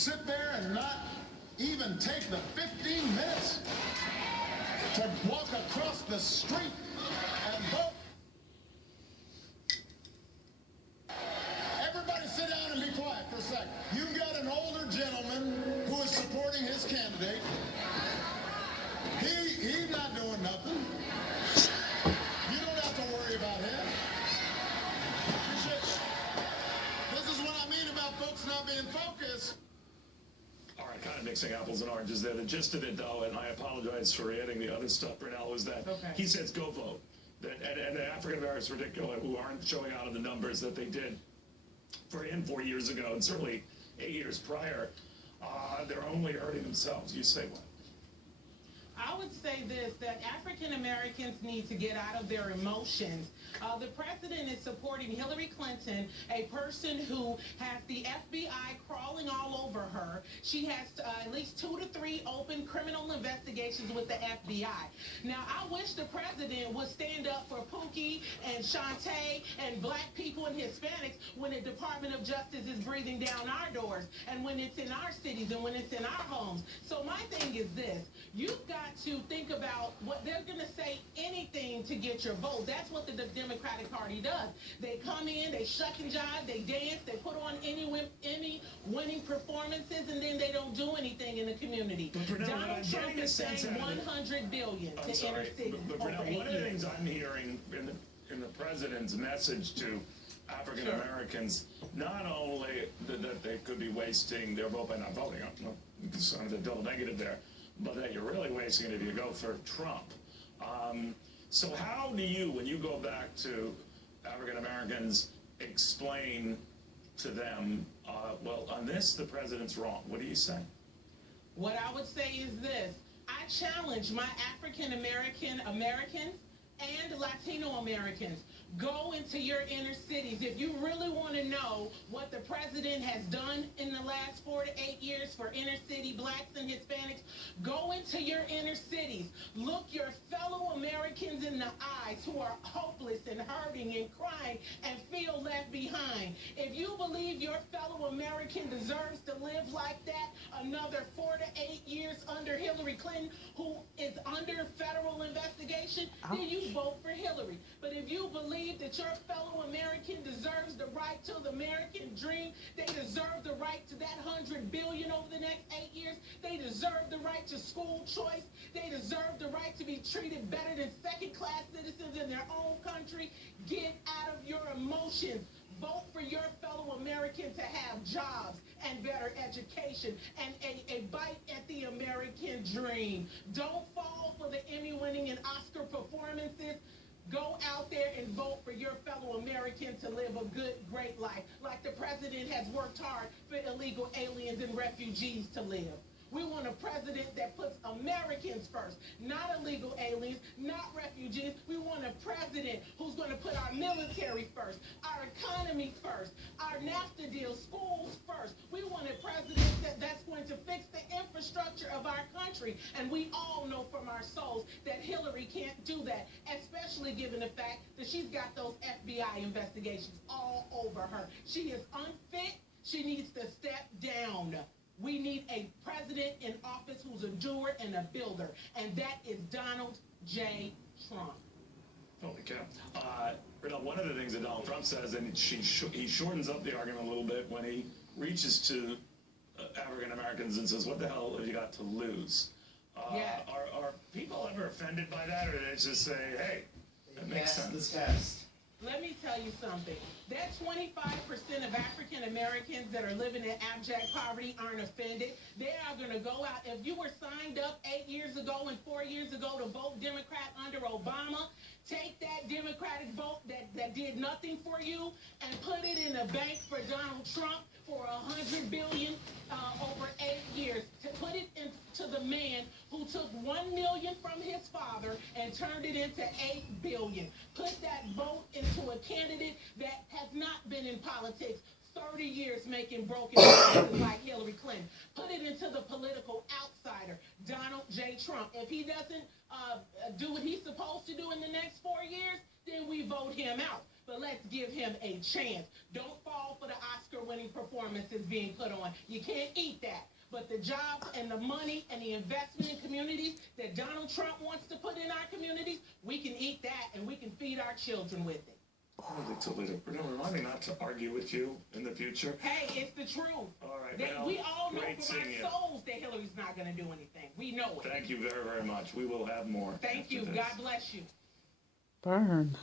sit there and not even take the 15 minutes to walk across the street and vote. Everybody sit down and be quiet for a second. You've got an older gentleman who is supporting his candidate. He's not doing nothing. You don't have to worry about him. This is what I mean about folks not being focused. All right, kind of mixing apples and oranges there. The gist of it, though, and I apologize for adding the other stuff, Brunell, was that he says go vote. And the African Americans in particular, who aren't showing out in the numbers that they did for him 4 years ago, and certainly 8 years prior, they're only hurting themselves. You say what? I would say this, that African Americans need to get out of their emotions. The president is supporting Hillary Clinton, a person who has the FBI crawling all over her. She has at least 2 to 3 open criminal investigations with the FBI. Now, I wish the president would stand up for Pookie and Shantae and black people and Hispanics when the Department of Justice is breathing down our doors and when it's in our cities and when it's in our homes. So my thing is this, you've got to think about what they're going to say, anything to get your vote. That's what the Democratic Party does. They come in, they shuck and jive, they dance, they put on any winning performances, and then they don't do anything in the community. Donald Trump is saying $100 billion to inner cities. But Brunell, one of the things I'm hearing in the president's message to African Americans, not only that they could be wasting their vote by not voting, because I'm the double negative there, but that you're really wasting it if you go for Trump. So how do you, when you go back to African Americans, explain to them, well, on this, the president's wrong? What do you say? What I would say is this. I challenge my African Americans and Latino Americans. Go into your inner cities. If you really want to know what the president has done in the last 4 to 8 years for inner city blacks and Hispanics, go into your inner cities. Look your fellow Americans in the eyes who are hopeless and hurting and crying and feel left behind. If you believe your fellow American deserves to live like that another 4 to 8 years under Hillary Clinton, who is under federal investigation, then you vote for Hillary. But if you believe that your fellow American deserves the right to the American dream, they deserve the right to that $100 billion over the next 8 years, they deserve the right to school choice, they deserve the right to be treated better than second-class citizens in their own country, get out of your emotions. Vote for your fellow American to have jobs and better education and a bite at the American dream. Don't fall for the Emmy-winning and Oscar performances. Go out there and vote for your fellow American to live a good, great life, like the president has worked hard for illegal aliens and refugees to live. We want a president that puts Americans first, not illegal aliens, not refugees. We want a president who's going to put our military first, our economy first, our NAFTA deal, schools first. We want a president that's going to fix the infrastructure of our country. And we all know from our souls that Hillary can't do that, especially given the fact that she's got those FBI investigations all over her. She is unfit. She needs to step down. We need a president in office who's a doer and a builder, and that is Donald J. Trump. Holy cow. Brunell, one of the things that Donald Trump says, and he shortens up the argument a little bit when he reaches to African Americans and says, what the hell have you got to lose? Are people ever offended by that, or do they just say, hey, that makes sense? Let me tell you something. That 25% of African Americans that are living in abject poverty aren't offended. They are going to go out. If you were signed up 8 years ago and 4 years ago to vote Democrat under Obama, take that Democratic vote that did nothing for you and put it in a bank for Donald Trump for $100 billion over 8 years. To put it into the man who took $1 million from his father and turned it into $8 billion. Put that vote into a candidate that has not been in politics 30 years making broken promises like Hillary Clinton. Put it into the political outsider, Donald J. Trump. If he doesn't do what he's supposed to do in the next 4 years, then we vote him out. but let's give him a chance. Don't fall for the Oscar-winning performances being put on. You can't eat that. But the jobs and the money and the investment in communities that Donald Trump wants to put in our communities, we can eat that and we can feed our children with it. Holy Toledo. Brunell, remind me not to argue with you in the future. Hey, it's the truth. All right, We all know great from our seeing you. souls that Hillary's not going to do anything. We know it. Thank you very, very much. We will have more. Thank after you. this. God bless you. Burn.